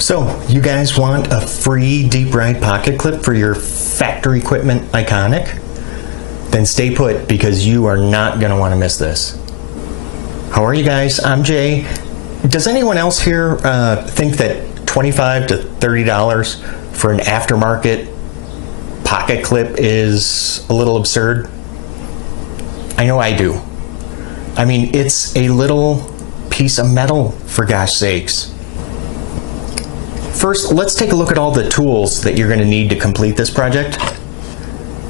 So, you guys want a free deep ride pocket clip for your factory equipment Iconic? Then stay put, because you are not going to want to miss this. How are you guys? I'm Jay. Does anyone else here think that $25 to $30 for an aftermarket pocket clip is a little absurd? I know I do. I mean, it's a little piece of metal, for gosh sakes. First, let's take a look at all the tools that you're going to need to complete this project.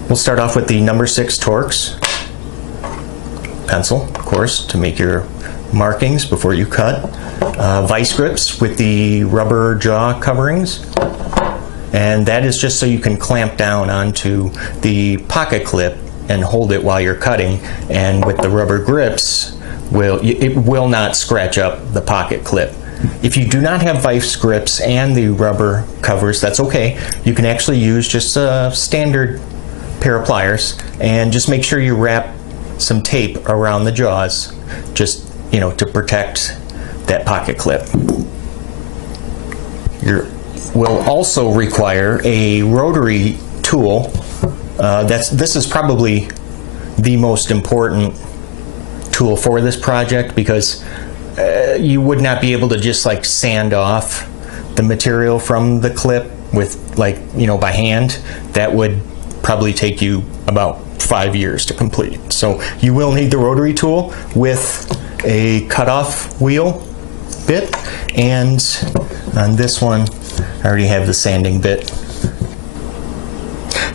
We'll start off with the number 6 Torx pencil, of course, to make your markings before you cut. Vice grips with the rubber jaw coverings. And that is just so you can clamp down onto the pocket clip and hold it while you're cutting. And with the rubber grips, it will not scratch up the pocket clip. If you do not have vice grips and the rubber covers, that's okay. You can actually use just a standard pair of pliers, and just make sure you wrap some tape around the jaws, just, to protect that pocket clip. You will also require a rotary tool. This is probably the most important tool for this project, because you would not be able to just sand off the material from the clip with by hand. That would probably take you about 5 years to complete. So you will need the rotary tool with a cutoff wheel bit, and on this one I already have the sanding bit.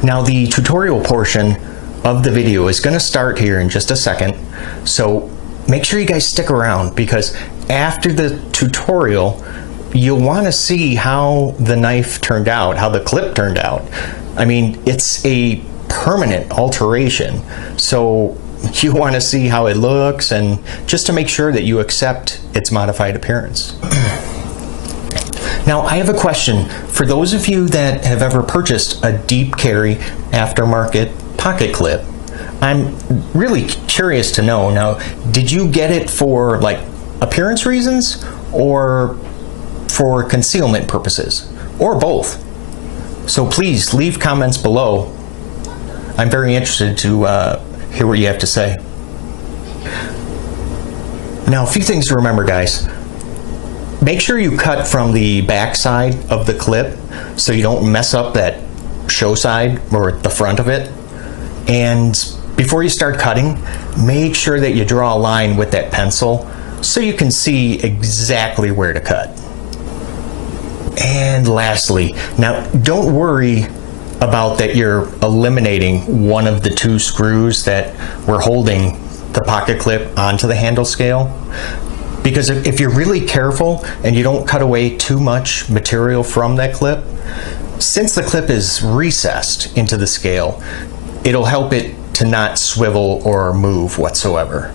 Now the tutorial portion of the video is going to start here in just a second, so make sure you guys stick around, because after the tutorial you'll want to see how the knife turned out, how the clip turned out. I mean, it's a permanent alteration, so you want to see how it looks, and just to make sure that you accept its modified appearance. Now, I have a question. For those of you that have ever purchased a deep carry aftermarket pocket clip, I'm really curious to know, now, did you get it for appearance reasons, or for concealment purposes, or both? So please leave comments below. I'm very interested to hear what you have to say. Now, a few things to remember, guys. Make sure you cut from the back side of the clip so you don't mess up that show side or the front of it. And before you start cutting, make sure that you draw a line with that pencil so you can see exactly where to cut. And lastly, now don't worry about that you're eliminating one of the 2 screws that were holding the pocket clip onto the handle scale, because if you're really careful and you don't cut away too much material from that clip, since the clip is recessed into the scale, it'll help it to not swivel or move whatsoever.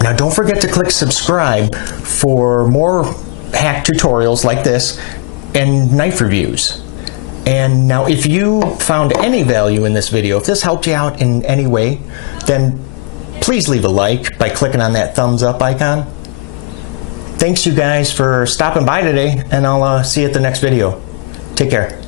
Now don't forget to click subscribe for more hack tutorials like this and knife reviews. And now if you found any value in this video, if this helped you out in any way, then please leave a like by clicking on that thumbs up icon. Thanks you guys for stopping by today, and I'll see you at the next video. Take care.